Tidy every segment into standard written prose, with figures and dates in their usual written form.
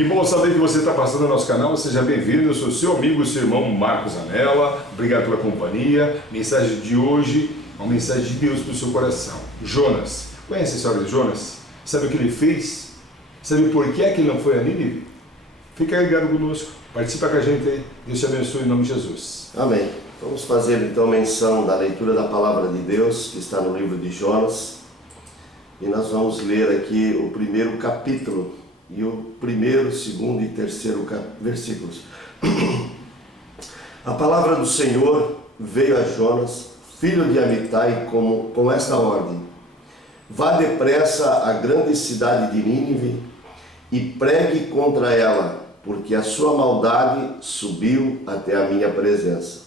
Que bom saber que você está passando no nosso canal, seja bem-vindo, eu sou o seu amigo, seu irmão Marcos Anella, obrigado pela companhia. Mensagem de hoje, uma mensagem de Deus para o seu coração. Jonas, conhece a história de Jonas? Sabe o que ele fez? Sabe por que é que ele não foi a Nínive? Fica ligado conosco, participa com a gente aí, Deus te abençoe em nome de Jesus. Amém. Vamos fazer então menção da leitura da palavra de Deus, que está no livro de Jonas, e nós vamos ler aqui o primeiro capítulo, e o primeiro, segundo e terceiro versículos. A palavra do Senhor veio a Jonas, filho de Amitai, com esta ordem: vá depressa à grande cidade de Nínive e pregue contra ela, porque a sua maldade subiu até a minha presença.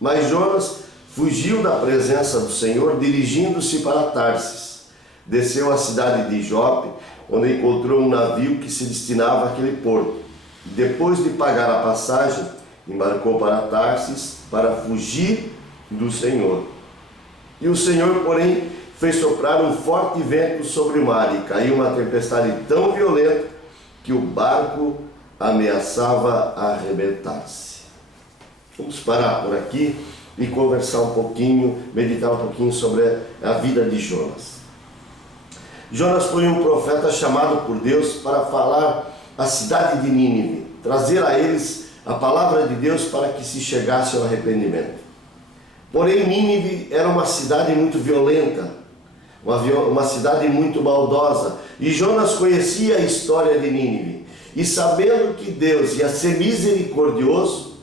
Mas Jonas fugiu da presença do Senhor, dirigindo-se para Tarsis. Desceu à cidade de Jope, onde encontrou um navio que se destinava àquele porto. Depois de pagar a passagem, embarcou para Tarsis para fugir do Senhor. E o Senhor, porém, fez soprar um forte vento sobre o mar e caiu uma tempestade tão violenta que o barco ameaçava arrebentar-se. Vamos parar por aqui e conversar um pouquinho, meditar um pouquinho sobre a vida de Jonas. Jonas foi um profeta chamado por Deus para falar à cidade de Nínive, trazer a eles a palavra de Deus para que se chegasse ao arrependimento. Porém, Nínive era uma cidade muito violenta, uma cidade muito maldosa, e Jonas conhecia a história de Nínive, e sabendo que Deus ia ser misericordioso,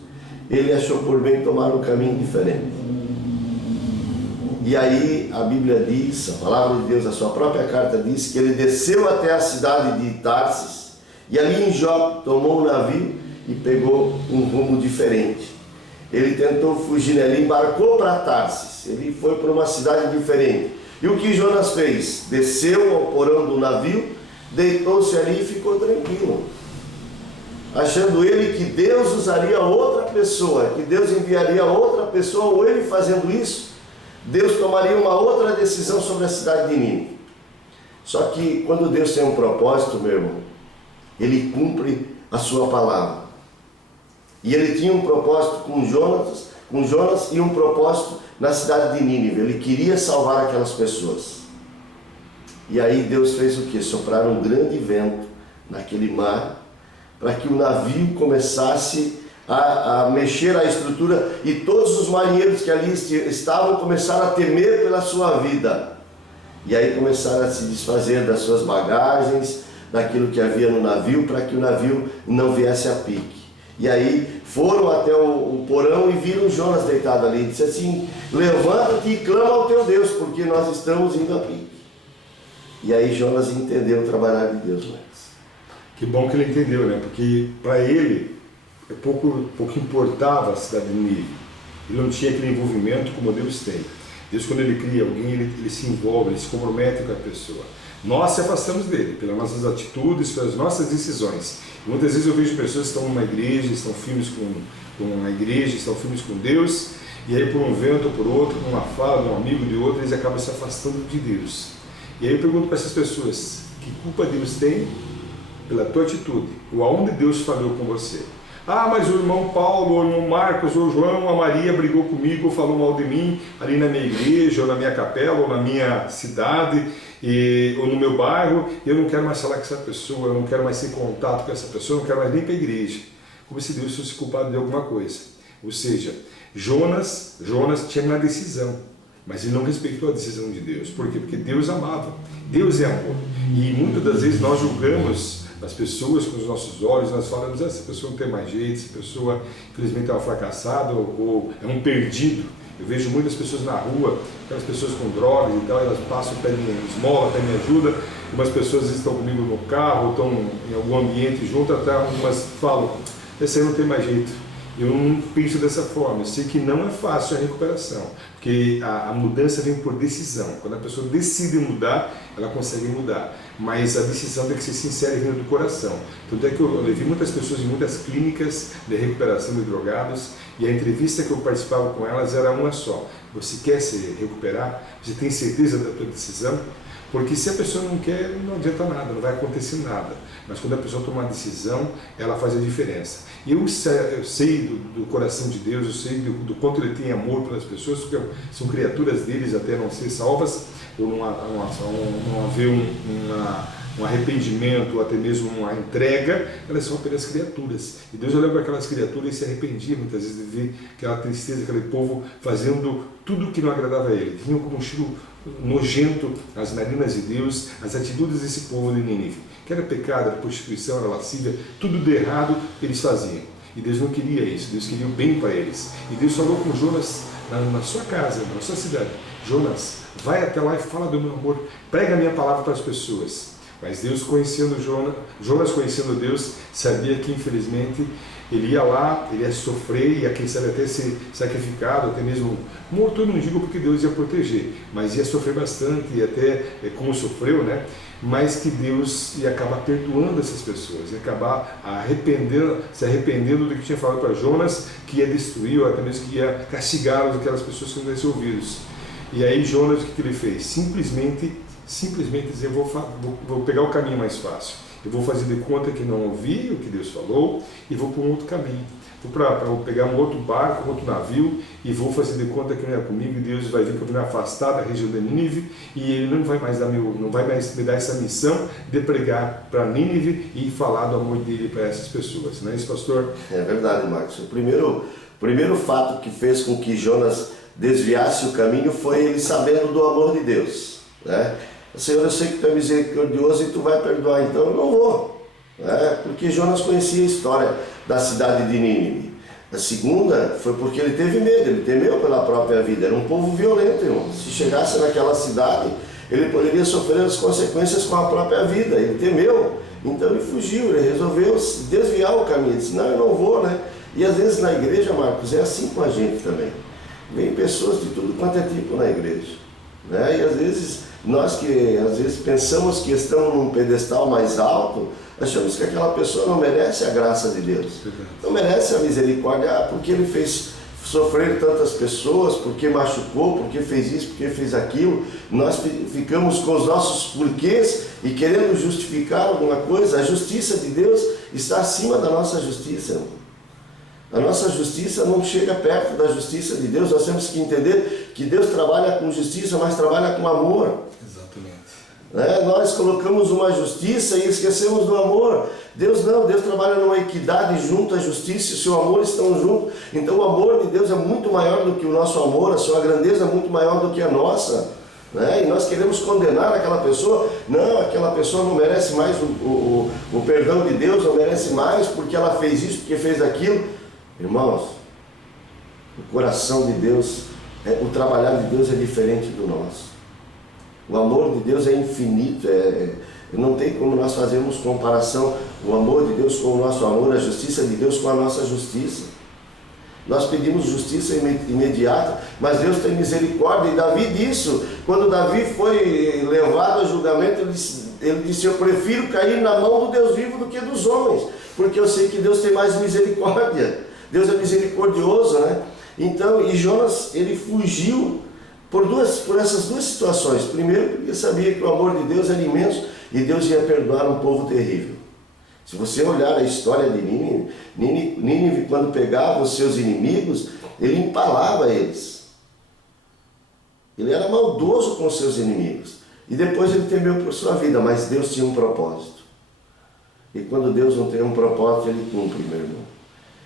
ele achou por bem tomar um caminho diferente. E aí a Bíblia diz, a palavra de Deus, a sua própria carta diz, que ele desceu até a cidade de Tarsis, e ali em Jope tomou um navio e pegou um rumo diferente. Ele tentou fugir, ele embarcou para Tarsis, ele foi para uma cidade diferente. E o que Jonas fez? Desceu ao porão do navio, deitou-se ali e ficou tranquilo, achando ele que Deus usaria outra pessoa, que Deus enviaria outra pessoa, ou ele fazendo isso, Deus tomaria uma outra decisão sobre a cidade de Nínive. Só que quando Deus tem um propósito, meu irmão, Ele cumpre a sua palavra. E Ele tinha um propósito com Jonas e um propósito na cidade de Nínive. Ele queria salvar aquelas pessoas. E aí Deus fez o quê? Soprar um grande vento naquele mar, para que o navio começasse a mexer a estrutura, e todos os marinheiros que ali estavam começaram a temer pela sua vida. E aí começaram a se desfazer das suas bagagens, daquilo que havia no navio, para que o navio não viesse a pique. E aí foram até o porão e viram Jonas deitado ali. Disse assim: levanta-te e clama ao teu Deus, porque nós estamos indo a pique. E aí Jonas entendeu o trabalhar de Deus, Marcos. Que bom que ele entendeu, né? Porque para ele pouco importava a cidade de Nínive. Ele não tinha aquele envolvimento como Deus tem. Deus, quando Ele cria alguém, ele se envolve, Ele se compromete com a pessoa. Nós se afastamos dele, pelas nossas atitudes, pelas nossas decisões. E muitas vezes eu vejo pessoas que estão numa igreja, estão firmes com a igreja, estão firmes com Deus, e aí por um vento ou por outro, por uma fala de um amigo de outro, eles acabam se afastando de Deus. E aí eu pergunto para essas pessoas: que culpa Deus tem pela tua atitude? Ou aonde Deus falhou com você? Ah, mas o irmão Paulo, o irmão Marcos, ou o João, a Maria brigou comigo, falou mal de mim ali na minha igreja, ou na minha capela, ou na minha cidade, ou no meu bairro, e eu não quero mais falar com essa pessoa, eu não quero mais ter contato com essa pessoa, eu não quero mais nem para a igreja. Como se Deus fosse culpado de alguma coisa. Ou seja, Jonas tinha uma decisão, mas ele não respeitou a decisão de Deus. Por quê? Porque Deus amava, Deus é amor. E muitas das vezes nós julgamos as pessoas com os nossos olhos, nós falamos: essa pessoa não tem mais jeito, essa pessoa infelizmente é uma fracassada ou é um perdido. Eu vejo muitas pessoas na rua, aquelas pessoas com drogas e tal, elas passam, pedem esmola, pedem ajuda. Umas pessoas estão comigo no carro, estão em algum ambiente junto, até umas falam: esse aí não tem mais jeito. Eu não penso dessa forma, eu sei que não é fácil a recuperação, porque a mudança vem por decisão. Quando a pessoa decide mudar, ela consegue mudar, mas a decisão tem que ser sincera e vindo do coração. Tanto é que eu levei muitas pessoas em muitas clínicas de recuperação de drogados, e a entrevista que eu participava com elas era uma só: você quer se recuperar? Você tem certeza da tua decisão? Porque se a pessoa não quer, não adianta nada, não vai acontecer nada. Mas quando a pessoa toma uma decisão, ela faz a diferença. E eu sei do coração de Deus, eu sei do quanto Ele tem amor pelas pessoas, porque são criaturas deles até não ser salvas, ou não haver um arrependimento, ou até mesmo uma entrega, elas são apenas criaturas. E Deus olha para aquelas criaturas e se arrependia muitas vezes de ver aquela tristeza, aquele povo fazendo tudo que não agradava a Ele. Vinham como um cheiro nojento as narinas de Deus, as atitudes desse povo de Nínive, que era pecado, era prostituição, era lascívia, tudo de errado eles faziam. E Deus não queria isso, Deus queria o bem para eles. E Deus falou com Jonas na sua casa, na sua cidade: Jonas, vai até lá e fala do meu amor, prega a minha palavra para as pessoas. Mas Deus, conhecendo Jonas conhecendo Deus, sabia que infelizmente ele ia lá, ele ia sofrer, ia quem sabe até ser sacrificado, até mesmo morto. Eu não digo porque Deus ia proteger, mas ia sofrer bastante, e até como sofreu, né? Mas que Deus ia acabar perdoando essas pessoas, ia acabar se arrependendo do que tinha falado para Jonas, que ia destruir, ou até mesmo que ia castigá-los, aquelas pessoas que não tivessem ouvidos. E aí Jonas, o que ele fez? Simplesmente dizer: vou pegar o caminho mais fácil. Eu vou fazer de conta que não ouvi o que Deus falou e vou para um outro caminho. Vou pegar um outro barco, um outro navio, e vou fazer de conta que não é comigo, e Deus vai vir que eu vou me afastar da região de Nínive, e Ele não vai mais me dar essa missão de pregar para Nínive e falar do amor dele para essas pessoas. Não é isso, pastor? É verdade, Marcos. O primeiro fato que fez com que Jonas desviasse o caminho foi ele sabendo do amor de Deus, né? Senhor, eu sei que Tu é misericordioso e Tu vai perdoar, então eu não vou, né? Porque Jonas conhecia a história da cidade de Nínive. A segunda foi porque ele teve medo, ele temeu pela própria vida. Era um povo violento, irmão. Se chegasse naquela cidade, ele poderia sofrer as consequências com a própria vida. Ele temeu, então ele fugiu, ele resolveu desviar o caminho. Ele disse: não, eu não vou, né? E às vezes na igreja, Marcos, é assim com a gente também. Vem pessoas de tudo quanto é tipo na igreja, né? E às vezes nós que às vezes pensamos que estamos num pedestal mais alto, achamos que aquela pessoa não merece a graça de Deus, não merece a misericórdia, porque ele fez sofrer tantas pessoas, porque machucou, porque fez isso, porque fez aquilo. Nós ficamos com os nossos porquês e querendo justificar alguma coisa. A justiça de Deus está acima da nossa justiça, irmão. A nossa justiça não chega perto da justiça de Deus. Nós temos que entender que Deus trabalha com justiça, mas trabalha com amor. Exatamente. Nós colocamos uma justiça e esquecemos do amor. Deus não, Deus trabalha numa equidade junto à justiça e o seu amor estão juntos. Então o amor de Deus é muito maior do que o nosso amor, a sua grandeza é muito maior do que a nossa. E nós queremos condenar aquela pessoa. Não, aquela pessoa não merece mais o perdão de Deus, não merece mais porque ela fez isso, porque fez aquilo. Irmãos, o coração de Deus, o trabalhar de Deus é diferente do nosso. O amor de Deus é infinito, não tem como nós fazermos comparação o amor de Deus com o nosso amor, a justiça de Deus com a nossa justiça. Nós pedimos justiça imediata, mas Deus tem misericórdia, e Davi disse, quando Davi foi levado a julgamento, ele disse: eu prefiro cair na mão do Deus vivo do que dos homens, porque eu sei que Deus tem mais misericórdia. Deus é misericordioso, né? Então, e Jonas, ele fugiu por essas duas situações. Primeiro, porque sabia que o amor de Deus era imenso e Deus ia perdoar um povo terrível. Se você olhar a história de Nínive, quando pegava os seus inimigos, ele empalava eles. Ele era maldoso com os seus inimigos. E depois ele temeu por sua vida, mas Deus tinha um propósito. E quando Deus não tem um propósito, Ele cumpre, meu irmão.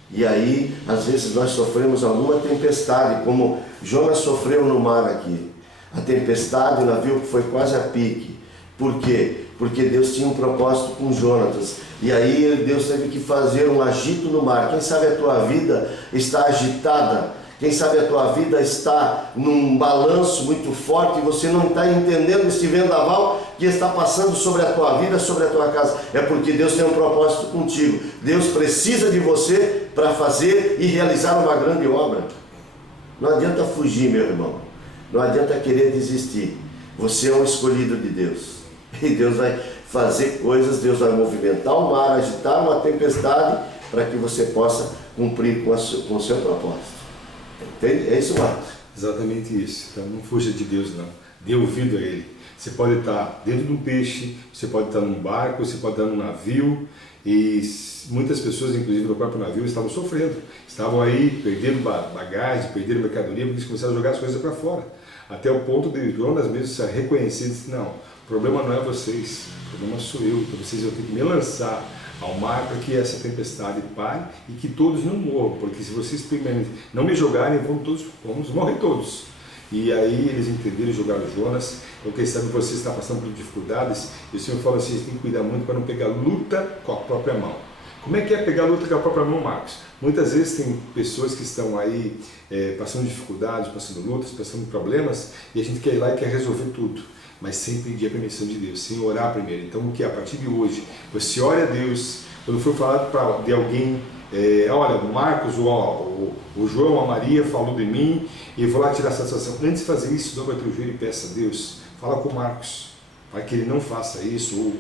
E aí, às vezes nós sofremos alguma tempestade, como Jonas sofreu no mar aqui. A tempestade, o navio que foi quase a pique. Por quê? Porque Deus tinha um propósito com Jonas. E aí Deus teve que fazer um agito no mar. Quem sabe a tua vida está agitada. Quem sabe a tua vida está num balanço muito forte e você não está entendendo esse vendaval que está passando sobre a tua vida, sobre a tua casa. É porque Deus tem um propósito contigo. Deus precisa de você para fazer e realizar uma grande obra. Não adianta fugir, meu irmão. Não adianta querer desistir. Você é um escolhido de Deus. E Deus vai fazer coisas, Deus vai movimentar o mar, agitar uma tempestade para que você possa cumprir com o seu propósito. Entende? É isso, Marcos? Exatamente isso. Então não fuja de Deus, não. Dê ouvido a Ele. Você pode estar dentro de um peixe, você pode estar num barco, você pode estar num navio, e muitas pessoas, inclusive no próprio navio, estavam sofrendo, estavam aí perdendo bagagem, perdendo mercadoria, porque eles começaram a jogar as coisas para fora. Até o ponto de Jonas mesmo se reconhecer e disse, não, o problema não é vocês, o problema sou eu, então vocês vão ter que me lançar ao mar para que essa tempestade pare e que todos não morram, porque se vocês não me jogarem, vamos morrer todos. E aí eles entenderam e jogaram Jonas. Então, quem sabe você está passando por dificuldades, e o Senhor fala assim, você tem que cuidar muito para não pegar luta com a própria mão. Como é que é pegar luta com a própria mão, Marcos? Muitas vezes tem pessoas que estão aí passando dificuldades, passando lutas, passando problemas, e a gente quer ir lá e quer resolver tudo, mas sem pedir a permissão de Deus, sem orar primeiro. Então, o que a partir de hoje, você ora a Deus, quando for falado de alguém, olha, o Marcos, o João, a Maria falou de mim, e eu vou lá tirar satisfação. Antes de fazer isso, dobra teu joelho e peça a Deus, fala com o Marcos, para que ele não faça isso, ou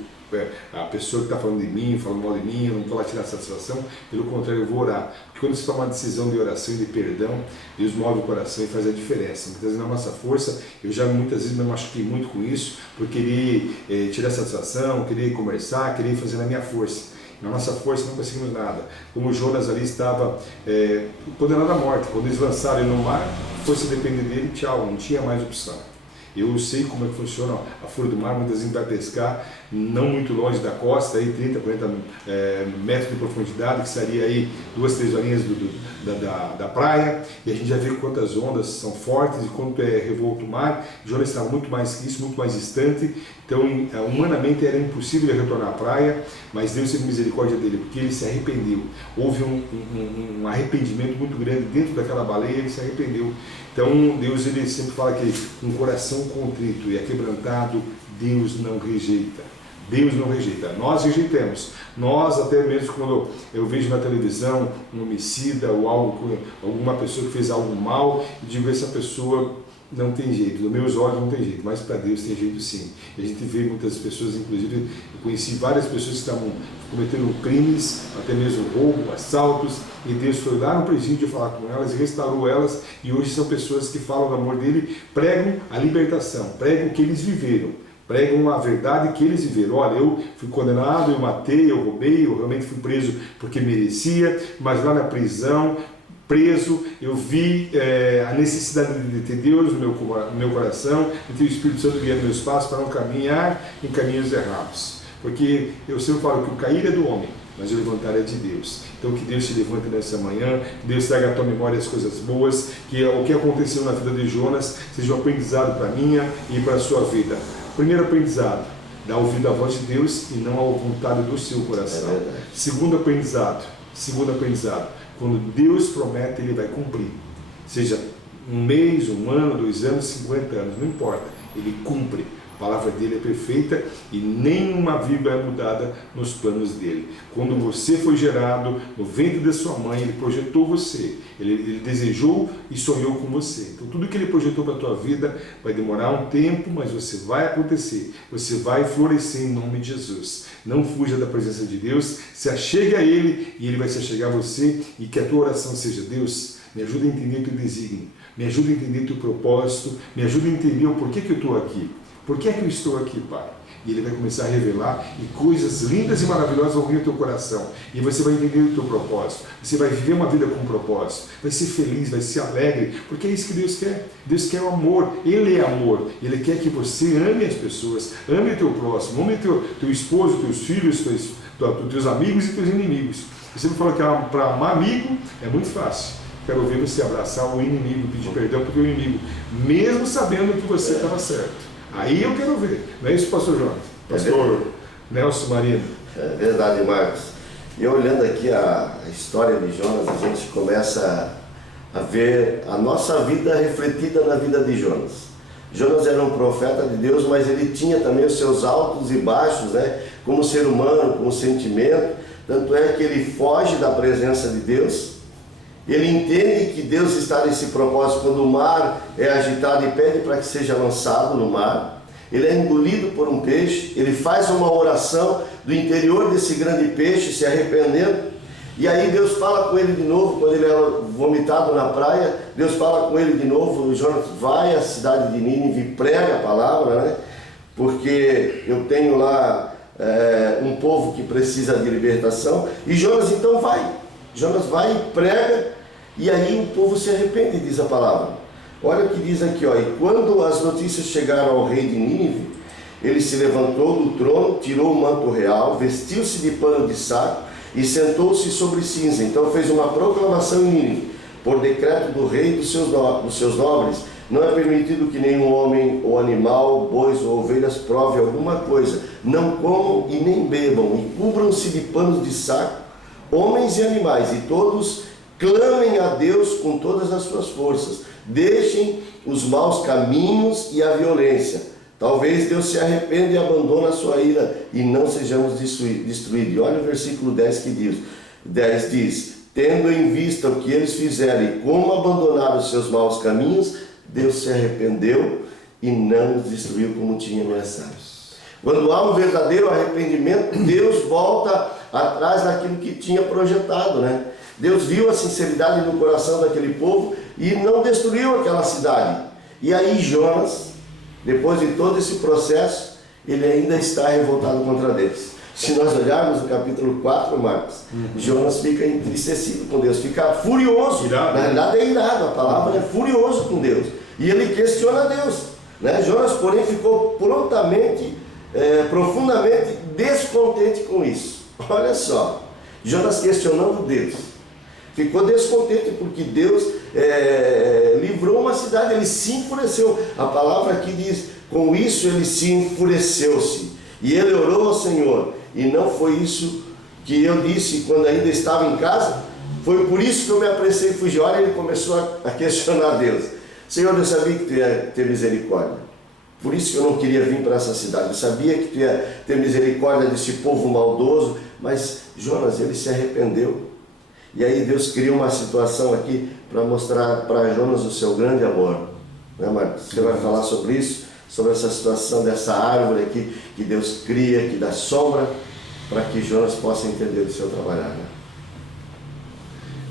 a pessoa que está falando de mim, falando mal de mim, eu não vou lá tirar satisfação, pelo contrário, eu vou orar. Porque quando você toma uma decisão de oração e de perdão, Deus move o coração e faz a diferença. Muitas vezes na nossa força, eu já muitas vezes me machuquei muito com isso, por querer tirar satisfação, querer conversar, querer fazer na minha força. Na nossa força não conseguimos nada. Como Jonas ali estava condenado à morte, quando eles lançaram ele no mar, fosse depender dele, tchau, não tinha mais opção. Eu sei como é que funciona a fúria do mar, muitas vezes vai pescar, não muito longe da costa, aí 30, 40 metros de profundidade, que seria aí 2, 3 horinhas da praia, e a gente já vê quantas ondas são fortes e quanto é revolto o mar. Jonas estava muito mais que isso, muito mais distante, então humanamente era impossível ele retornar à praia, mas Deus teve misericórdia dele, porque ele se arrependeu. Houve um arrependimento muito grande dentro daquela baleia, ele se arrependeu. Então Deus ele sempre fala que um coração contrito e aquebrantado, Deus não rejeita. Deus não rejeita, nós rejeitamos. Nós, até mesmo quando eu vejo na televisão um homicida ou alguma pessoa que fez algo mal, e digo, essa pessoa não tem jeito, nos meus olhos não tem jeito, mas para Deus tem jeito sim. A gente vê muitas pessoas, inclusive eu conheci várias pessoas que estavam cometendo crimes, até mesmo roubo, assaltos, e Deus foi lá no presídio falar com elas e restaurou elas, e hoje são pessoas que falam do amor dele, pregam a libertação, pregam o que eles viveram, pregam a verdade que eles viveram. Olha, eu fui condenado, eu matei, eu roubei, eu realmente fui preso porque merecia, mas lá na prisão, preso, eu vi a necessidade de ter Deus no meu coração, de ter o Espírito Santo guiando meus passos para não caminhar em caminhos errados. Porque eu sempre falo que o cair é do homem, mas o levantar é de Deus. Então que Deus te levante nessa manhã, que Deus traga à tua memória as coisas boas, que o que aconteceu na vida de Jonas seja um aprendizado para a minha e para a sua vida. Primeiro aprendizado, dar ouvido à voz de Deus e não à vontade do seu coração. Segundo aprendizado, quando Deus promete, Ele vai cumprir. Seja um mês, um ano, 2 anos, 50 anos, não importa, Ele cumpre. A palavra dele é perfeita e nenhuma vírgula é mudada nos planos dele. Quando você foi gerado no ventre da sua mãe, ele projetou você, ele desejou e sonhou com você. Então tudo que ele projetou para a tua vida vai demorar um tempo, mas você vai acontecer, você vai florescer em nome de Jesus. Não fuja da presença de Deus, se achegue a Ele e Ele vai se achegar a você, e que a tua oração seja: Deus, me ajuda a entender o teu desígnio, me ajuda a entender o teu propósito, me ajuda a entender o porquê que eu estou aqui. Por que é que eu estou aqui, Pai? E Ele vai começar a revelar, e coisas lindas e maravilhosas vão vir no teu coração. E você vai entender o teu propósito. Você vai viver uma vida com propósito. Vai ser feliz, vai ser alegre, porque é isso que Deus quer. Deus quer o amor. Ele é amor. Ele quer que você ame as pessoas, ame o teu próximo, ame teu esposo, teus filhos, teus amigos e teus inimigos. Eu sempre falo que para amar amigo é muito fácil. Quero ver você abraçar o inimigo, pedir perdão para o inimigo, mesmo sabendo que você estava certo. Aí eu quero ver. Não é isso, pastor Jonas? Pastor Nelson Marino. É verdade, Marcos. E olhando aqui a história de Jonas, a gente começa a ver a nossa vida refletida na vida de Jonas. Jonas era um profeta de Deus, mas ele tinha também os seus altos e baixos, né? Como ser humano, como sentimento. Tanto é que ele foge da presença de Deus. Ele entende que Deus está nesse propósito quando o mar é agitado e pede para que seja lançado no mar. Ele é engolido por um peixe, ele faz uma oração do interior desse grande peixe, se arrependendo. E aí Deus fala com ele de novo, quando ele é vomitado na praia, Deus fala com ele de novo, Jonas vai à cidade de Nínive e prega a palavra, né? porque eu tenho lá um povo que precisa de libertação. E Jonas então vai. Jonas vai e prega, e aí o povo se arrepende, diz a palavra. Olha o que diz aqui, ó. E quando as notícias chegaram ao rei de Nínive, ele se levantou do trono, tirou o manto real, vestiu-se de pano de saco e sentou-se sobre cinza. Então fez uma proclamação em Nínive, por decreto do rei e dos seus nobres: não é permitido que nenhum homem ou animal, bois ou ovelhas prove alguma coisa. Não comam e nem bebam, e cubram-se de panos de saco, homens e animais, e todos clamem a Deus com todas as suas forças. Deixem os maus caminhos e a violência. Talvez Deus se arrependa e abandone a sua ira, e não sejamos destruídos. E olha o versículo 10 que diz: 10 diz: tendo em vista o que eles fizeram e como abandonaram os seus maus caminhos, Deus se arrependeu e não os destruiu como tinha ameaçado. Quando há um verdadeiro arrependimento, Deus volta atrás daquilo que tinha projetado, né? Deus viu a sinceridade no coração daquele povo e não destruiu aquela cidade. E aí Jonas, depois de todo esse processo, ele ainda está revoltado contra Deus. Se nós olharmos o capítulo 4, Marcos, Jonas fica entristecido com Deus, fica furioso. Irado. Na verdade é irado, a palavra é furioso com Deus. E ele questiona Deus, né? Jonas, porém, ficou profundamente descontente com isso. Olha só, Jonas questionando Deus. Ficou descontente porque Deus livrou uma cidade, ele se enfureceu. A palavra aqui diz: com isso ele se enfureceu-se. E ele orou ao Senhor. E não foi isso que eu disse quando ainda estava em casa? Foi por isso que eu me apressei e fugi. Olha, ele começou a questionar Deus. Senhor, eu sabia que tu ia ter misericórdia. Por isso que eu não queria vir para essa cidade. Eu sabia que tu ia ter misericórdia desse povo maldoso. Mas Jonas, ele se arrependeu. E aí Deus cria uma situação aqui para mostrar para Jonas o seu grande amor. Né, Marcos? Você vai falar sobre isso? Sobre essa situação dessa árvore aqui que Deus cria, que dá sombra, para que Jonas possa entender do seu trabalhar. Né?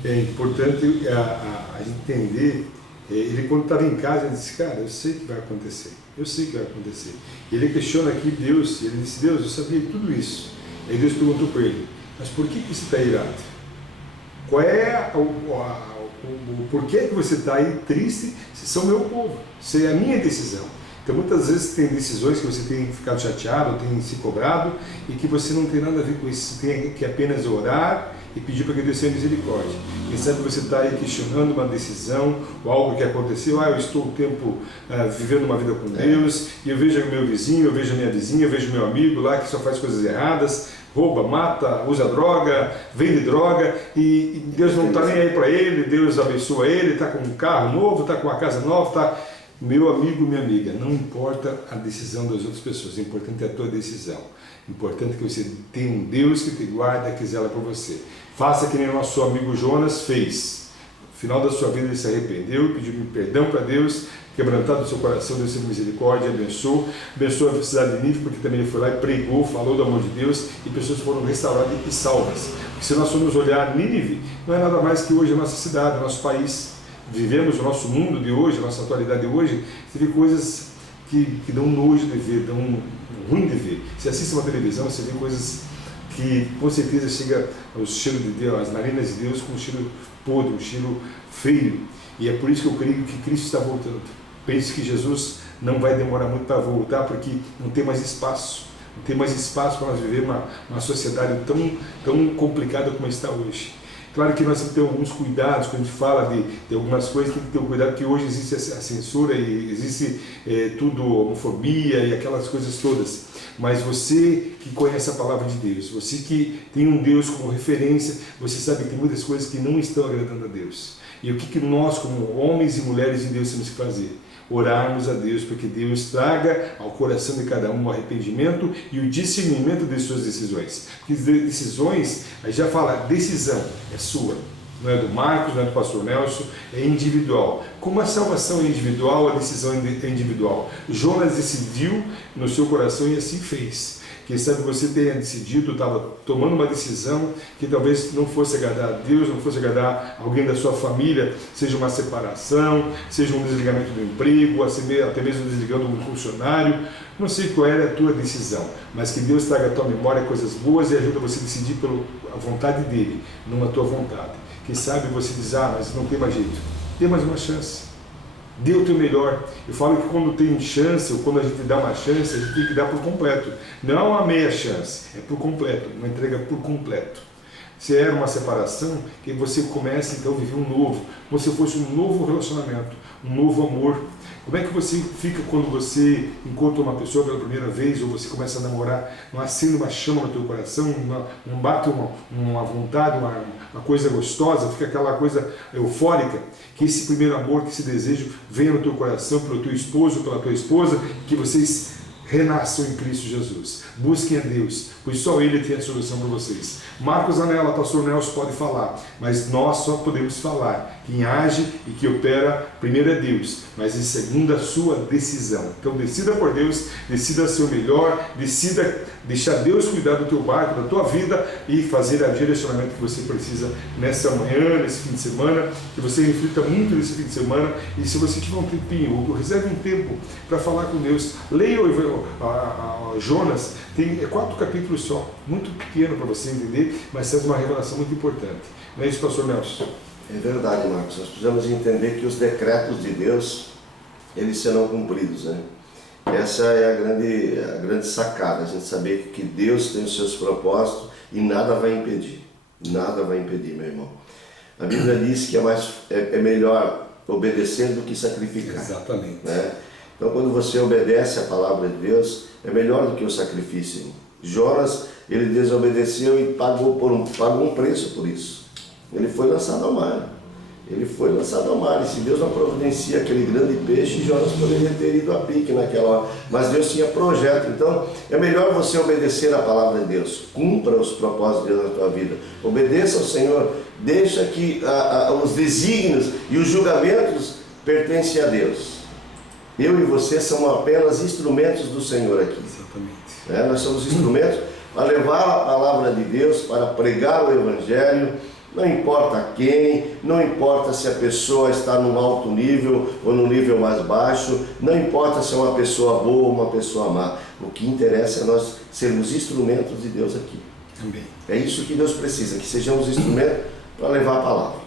É importante a gente entender. Ele, quando estava em casa, ele disse: cara, eu sei que vai acontecer, eu sei que vai acontecer. Ele questiona aqui Deus, ele disse: Deus, eu sabia tudo isso. Aí Deus perguntou para ele: mas por que você está irado? Qual é o porquê que você está aí triste se são meu povo, se é a minha decisão? Então muitas vezes tem decisões que você tem ficado chateado, tem se cobrado, e que você não tem nada a ver com isso, você tem que apenas orar e pedir para que Deus tenha misericórdia. Quem sabe você está aí questionando uma decisão ou algo que aconteceu: eu estou o tempo vivendo uma vida com Deus, e eu vejo o meu vizinho, eu vejo a minha vizinha, eu vejo o meu amigo lá que só faz coisas erradas, rouba, mata, usa droga, vende droga, e Deus não está nem aí para ele, Deus abençoa ele, está com um carro novo, está com uma casa nova, está... Meu amigo, minha amiga, não importa a decisão das outras pessoas, o importante é a tua decisão. O importante é que você tenha um Deus que te guarda, que zela por você. Faça que nem o nosso amigo Jonas fez. No final da sua vida ele se arrependeu, pediu perdão para Deus, quebrantado o seu coração, Deus teve misericórdia, abençoou a cidade de Nínive, porque também ele foi lá e pregou, falou do amor de Deus, e pessoas foram restauradas e salvas. Porque se nós formos olhar Nínive, não é nada mais que hoje a nossa cidade, o nosso país. Vivemos o nosso mundo de hoje, a nossa atualidade de hoje, você vê coisas que dão nojo de ver, dão ruim de ver. Você assiste uma televisão, você vê coisas que com certeza chega ao cheiro de Deus, às narinas de Deus, com um cheiro podre, um cheiro feio. E é por isso que eu creio que Cristo está voltando. Penso que Jesus não vai demorar muito para voltar, porque não tem mais espaço. Não tem mais espaço para nós viver uma sociedade tão complicada como está hoje. Claro que nós temos que ter alguns cuidados, quando a gente fala de algumas coisas, tem que ter um cuidado, porque hoje existe a censura e existe tudo, homofobia e aquelas coisas todas. Mas você que conhece a palavra de Deus, você que tem um Deus como referência, você sabe que tem muitas coisas que não estão agradando a Deus. E o que nós, como homens e mulheres de Deus, temos que fazer? Orarmos a Deus, porque Deus traga ao coração de cada um o arrependimento e o discernimento de suas decisões. Porque decisões, aí já fala, decisão é sua, não é do Marcos, não é do pastor Nelson, é individual. Como a salvação é individual, a decisão é individual. Jonas decidiu no seu coração e assim fez. Quem sabe você tenha decidido, estava tomando uma decisão que talvez não fosse agradar a Deus, não fosse agradar alguém da sua família, seja uma separação, seja um desligamento do emprego, até mesmo desligando um funcionário. Não sei qual era a tua decisão, mas que Deus traga à tua memória coisas boas e ajuda você a decidir pela vontade dele, não a tua vontade. Quem sabe você diz, mas não tem mais jeito. Dê mais uma chance. Dê o teu melhor. Eu falo que quando tem chance, ou quando a gente dá uma chance, a gente tem que dar por completo. Não é uma meia chance, é por completo, uma entrega por completo. Se era uma separação, que você começa então a viver um novo, como se fosse um novo relacionamento, um novo amor. Como é que você fica quando você encontra uma pessoa pela primeira vez, ou você começa a namorar, não acende uma chama no teu coração, não bate uma vontade, uma coisa gostosa, fica aquela coisa eufórica, que esse primeiro amor, que esse desejo venha no teu coração, pelo teu esposo, pela tua esposa, que vocês renasçam em Cristo Jesus. Busquem a Deus, pois só Ele tem a solução para vocês. Marcos Anela, pastor Nelson pode falar, mas nós só podemos falar. Quem age e que opera, primeiro é Deus, mas em segundo a sua decisão. Então decida por Deus, decida ser o melhor, decida deixar Deus cuidar do teu barco, da tua vida e fazer o direcionamento que você precisa nessa manhã, nesse fim de semana, que você reflita muito nesse fim de semana e se você tiver um tempinho, ou reserve um tempo para falar com Deus, leia o Jonas, tem 4 capítulos só, muito pequeno para você entender, mas traz uma revelação muito importante. Não é isso, pastor Nelson? É verdade, Marcos. Nós precisamos entender que os decretos de Deus, eles serão cumpridos, né? Essa é a grande sacada, a gente saber que Deus tem os seus propósitos e nada vai impedir. Nada vai impedir, meu irmão. A Bíblia diz que é melhor obedecer do que sacrificar. Exatamente. Né? Então, quando você obedece a palavra de Deus, é melhor do que o sacrifício. Jonas, ele desobedeceu e pagou um preço por isso. Ele foi lançado ao mar. E se Deus não providencia aquele grande peixe, Jonas poderia ter ido a pique naquela hora. Mas Deus tinha projeto. Então, é melhor você obedecer a palavra de Deus. Cumpra os propósitos de Deus na tua vida. Obedeça ao Senhor. Deixa que os desígnios e os julgamentos pertencem a Deus. Eu e você somos apenas instrumentos do Senhor aqui. Exatamente. Nós somos instrumentos para levar a palavra de Deus, para pregar o Evangelho. Não importa quem, não importa se a pessoa está num alto nível ou num nível mais baixo, não importa se é uma pessoa boa ou uma pessoa má. O que interessa é nós sermos instrumentos de Deus aqui. Amém. É isso que Deus precisa, que sejamos instrumentos para levar a palavra.